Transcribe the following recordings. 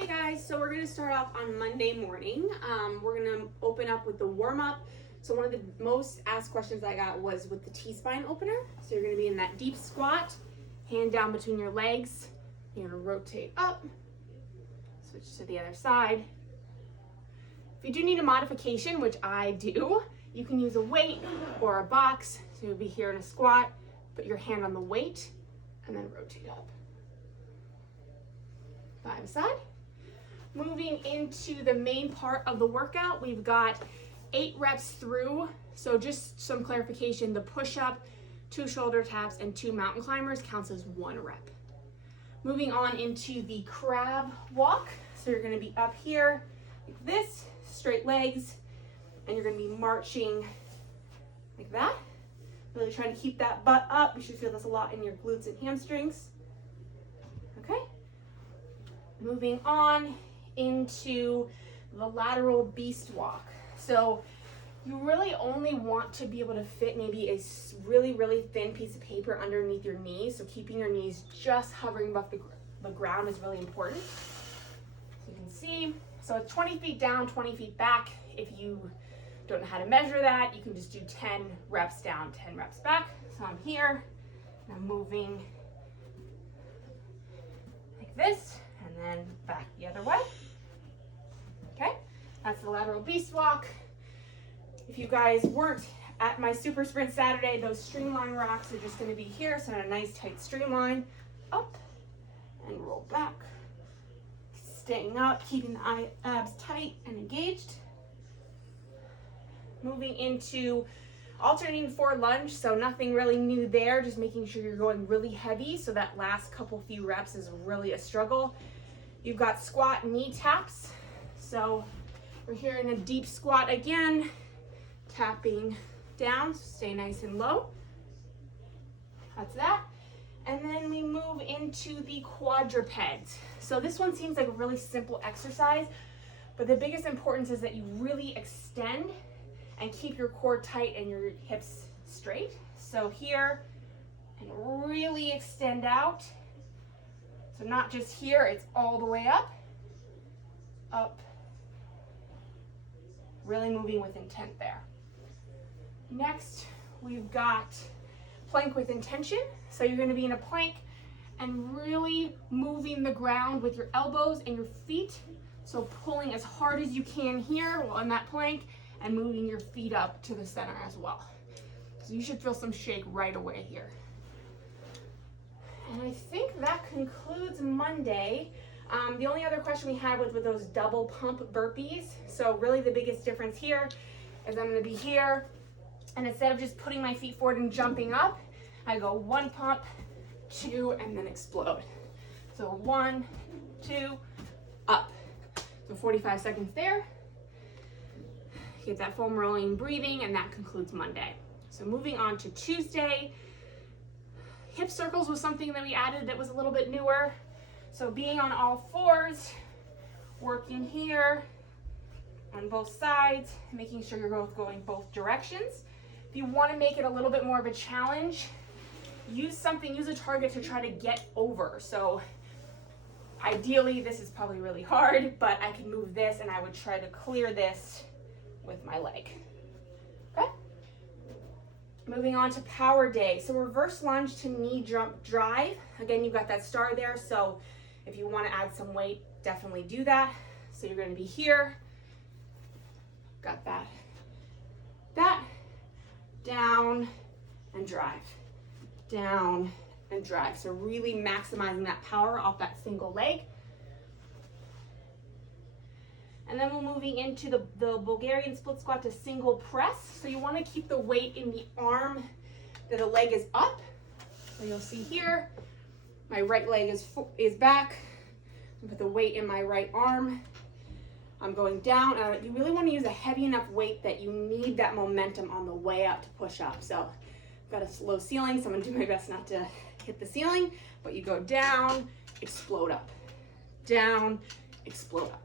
Hey guys, so we're gonna start off on Monday morning. We're gonna open up with the warm up. So one of the most asked questions I got was with the T-spine opener. So you're gonna be in that deep squat, hand down between your legs. You're gonna rotate up, switch to the other side. If you do need a modification, which I do, you can use a weight or a box. So you'll be here in a squat, put your hand on the weight, and then rotate up. 5 aside. Moving into the main part of the workout, we've got 8 reps through. So just some clarification, the push-up, 2 shoulder taps, and 2 mountain climbers counts as 1 rep. Moving on into the crab walk. So you're gonna be up here like this, straight legs, and you're gonna be marching like that. Really trying to keep that butt up. You should feel this a lot in your glutes and hamstrings. Okay. Moving on into the lateral beast walk. So you really only want to be able to fit maybe a really, really thin piece of paper underneath your knees. So keeping your knees just hovering above the ground is really important. So you can see, so it's 20 feet down, 20 feet back. If you don't know how to measure that, you can just do 10 reps down, 10 reps back. So I'm here, and I'm moving like this, and then back the other way. Okay, that's the lateral beast walk. If you guys weren't at my Super Sprint Saturday, those streamline rocks are just gonna be here. So a nice tight streamline, up and roll back. Staying up, keeping the abs tight and engaged. Moving into alternating forward lunge, so nothing really new there, just making sure you're going really heavy, so that last few reps is really a struggle. You've got squat knee taps, so we're here in a deep squat again, tapping down, so stay nice and low. That's that. And then we move into the quadrupeds. So this one seems like a really simple exercise, but the biggest importance is that you really extend and keep your core tight and your hips straight. So here, and really extend out. So not just here, it's all the way up, really moving with intent there. Next, we've got plank with intention. So you're gonna be in a plank and really moving the ground with your elbows and your feet. So pulling as hard as you can here while in that plank, and moving your feet up to the center as well. So you should feel some shake right away here. And I think that concludes Monday. The only other question we had was with those double pump burpees. So really the biggest difference here is I'm gonna be here, and instead of just putting my feet forward and jumping up, I go 1 pump, 2, and then explode. So 1, 2, up. So 45 seconds there. Get that foam rolling breathing, and that concludes Monday. So moving on to Tuesday, hip circles was something that we added that was a little bit newer. So being on all fours, working here on both sides, making sure you're both going both directions. If you want to make it a little bit more of a challenge, use a target to try to get over. So ideally, this is probably really hard, but I can move this and I would try to clear this with my leg. Okay. Moving on to power day. So reverse lunge to knee jump drive. Again, you've got that star there. So if you want to add some weight, definitely do that. So you're going to be here. Got that. Down and drive. Down and drive. So really maximizing that power off that single leg. And then we're moving into the Bulgarian split squat to single press. So you want to keep the weight in the arm that the leg is up. So you'll see here, my right leg is back. I put the weight in my right arm. I'm going down. You really want to use a heavy enough weight that you need that momentum on the way up to push up. So I've got a low ceiling, so I'm going to do my best not to hit the ceiling, but you go down, explode up. Down, explode up.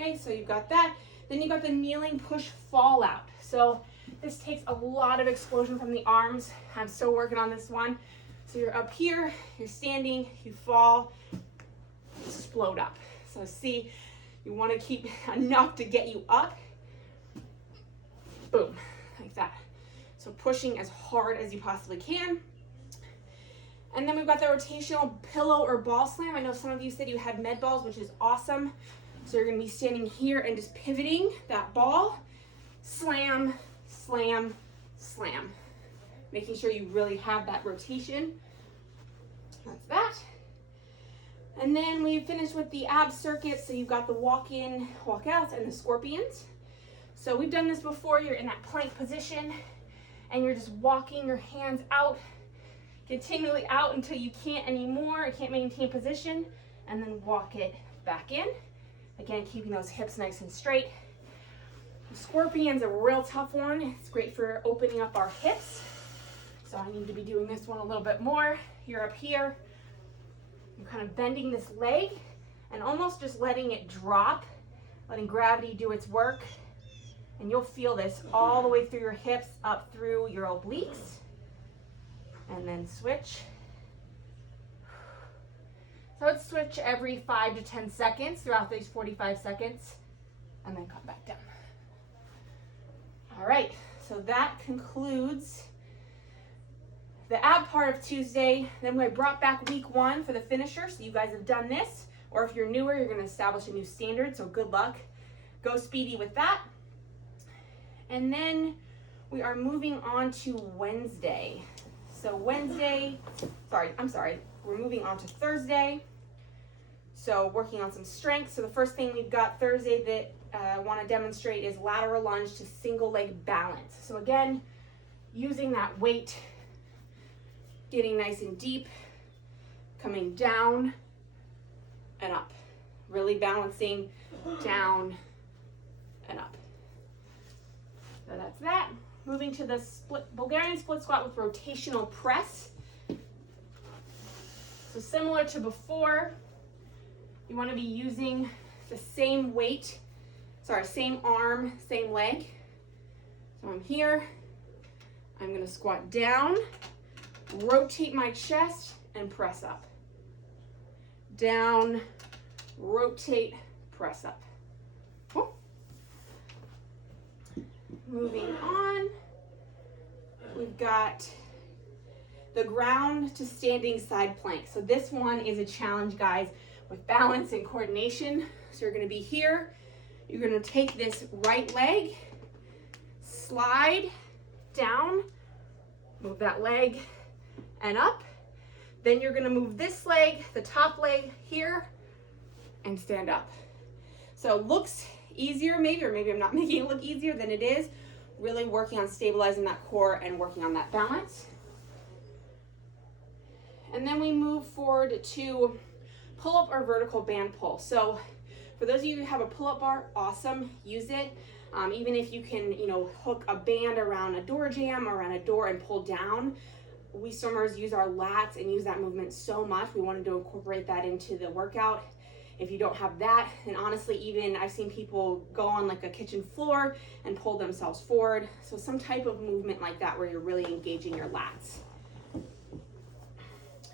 Okay, so you've got that. Then you've got the kneeling push fall out. So this takes a lot of explosion from the arms. I'm still working on this one. So you're up here, you're standing, you fall, explode up. So see, you want to keep enough to get you up. Boom, like that. So pushing as hard as you possibly can. And then we've got the rotational pillow or ball slam. I know some of you said you had med balls, which is awesome. So you're gonna be standing here and just pivoting that ball. Slam, slam, slam. Making sure you really have that rotation. That's that. And then we finished with the ab circuit. So you've got the walk in, walk out, and the scorpions. So we've done this before. You're in that plank position and you're just walking your hands out, continually out until you can't anymore, or can't maintain position, and then walk it back in. Again, keeping those hips nice and straight. Scorpion's a real tough one. It's great for opening up our hips. So I need to be doing this one a little bit more. You're up here. You're kind of bending this leg and almost just letting it drop, letting gravity do its work. And you'll feel this all the way through your hips, up through your obliques. And then switch. So let's switch every 5 to 10 seconds throughout these 45 seconds, and then come back down. All right, so that concludes the ab part of Tuesday. Then we brought back week 1 for the finisher, so you guys have done this, or if you're newer, you're gonna establish a new standard, so good luck. Go speedy with that. And then we are moving on to Wednesday. So we're moving on to Thursday. So working on some strength. So the first thing we've got Thursday that I want to demonstrate is lateral lunge to single leg balance. So again, using that weight, getting nice and deep, coming down and up. Really balancing down and up. So that's that. Moving to the Bulgarian split squat with rotational press. So similar to before, you want to be using the same weight, same arm, same leg. So I'm here, I'm going to squat down, rotate my chest, and press up. Down, rotate, press up. Cool. Moving on, we've got the ground to standing side plank. So this one is a challenge, guys, with balance and coordination. So you're gonna be here, you're gonna take this right leg, slide down, move that leg and up. Then you're gonna move this leg, the top leg here, and stand up. So it looks easier maybe, or maybe I'm not making it look easier than it is. Really working on stabilizing that core and working on that balance. And then we move forward to pull up or vertical band pull. So for those of you who have a pull-up bar, awesome, use it. Even if you can, hook a band around a door jamb or around a door and pull down. We swimmers use our lats and use that movement so much. We wanted to incorporate that into the workout. If you don't have that, and honestly, even I've seen people go on like a kitchen floor and pull themselves forward. So some type of movement like that where you're really engaging your lats.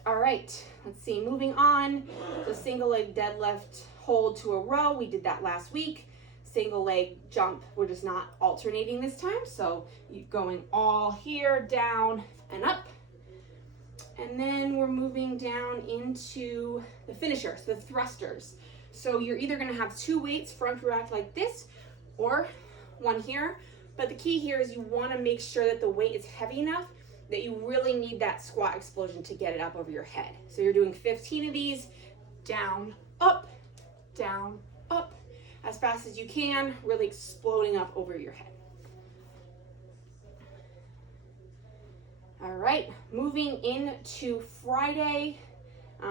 All right, let's see, moving on. So single leg deadlift hold to a row. We did that last week. Single leg jump, we're just not alternating this time. So you're going all here, down and up. And then we're moving down into the finisher, so the thrusters. So you're either gonna have 2 weights front to back like this, or one here. But the key here is you wanna make sure that the weight is heavy enough that you really need that squat explosion to get it up over your head. So you're doing 15 of these, down, up, as fast as you can, really exploding up over your head. All right, moving into Friday.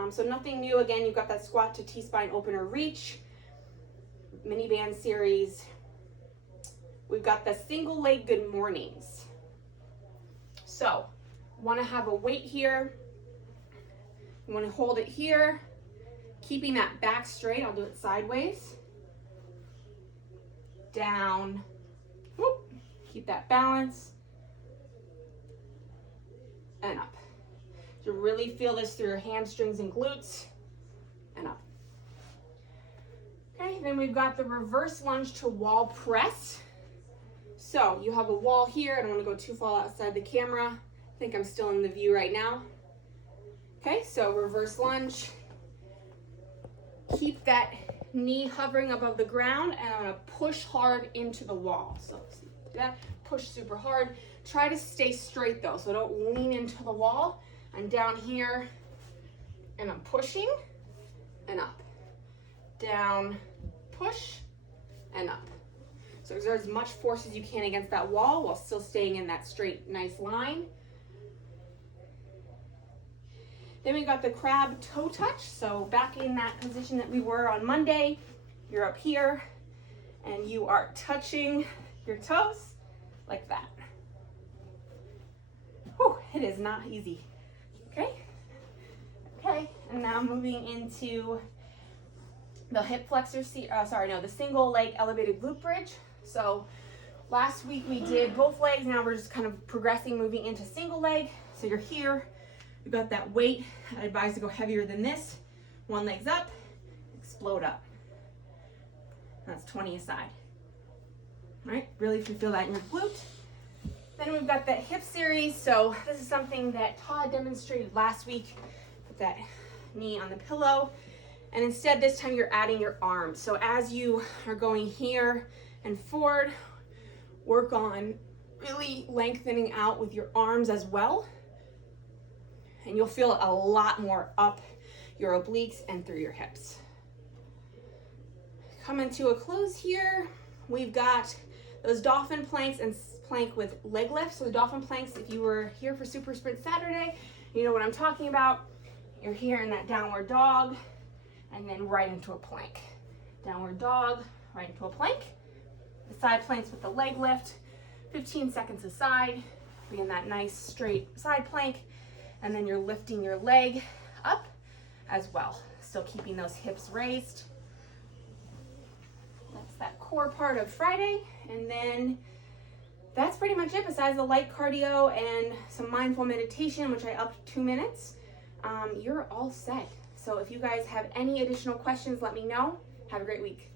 So nothing new. Again, you've got that squat to T-spine opener reach, mini band series. We've got the single leg good mornings. So want to have a weight here. You want to hold it here, keeping that back straight. I'll do it sideways. Down, whoop, keep that balance, and up. So really feel this through your hamstrings and glutes, and up. Okay, then we've got the reverse lunge to wall press. So you have a wall here. I don't want to go too far outside the camera. I think I'm still in the view right now. Okay, so reverse lunge. Keep that knee hovering above the ground, and I'm gonna push hard into the wall. So do that, push super hard. Try to stay straight though, so don't lean into the wall. I'm down here, and I'm pushing, and up. Down, push, and up. So exert as much force as you can against that wall while still staying in that straight, nice line. Then we got the crab toe touch. So back in that position that we were on Monday, you're up here and you are touching your toes like that. Whew, it is not easy. Okay. Okay, and now moving into the hip flexor, the single leg elevated glute bridge. So last week we did both legs. Now we're just kind of progressing, moving into single leg. So you're here. You've got that weight. I advise to go heavier than this. One leg's up, explode up. That's 20 aside. All right, really if you feel that in your glute. Then we've got that hip series. So this is something that Todd demonstrated last week. Put that knee on the pillow. And instead this time you're adding your arms. So as you are going here and forward, work on really lengthening out with your arms as well. And you'll feel a lot more up your obliques and through your hips. Coming to a close here, we've got those dolphin planks and plank with leg lift. So the dolphin planks, if you were here for Super Sprint Saturday, you know what I'm talking about. You're here in that downward dog and then right into a plank. Downward dog, right into a plank. The side planks with the leg lift, 15 seconds aside. Be in that nice straight side plank. And then you're lifting your leg up as well. Still keeping those hips raised. That's that core part of Friday. And then that's pretty much it besides the light cardio and some mindful meditation, which I upped 2 minutes. You're all set. So if you guys have any additional questions, let me know. Have a great week.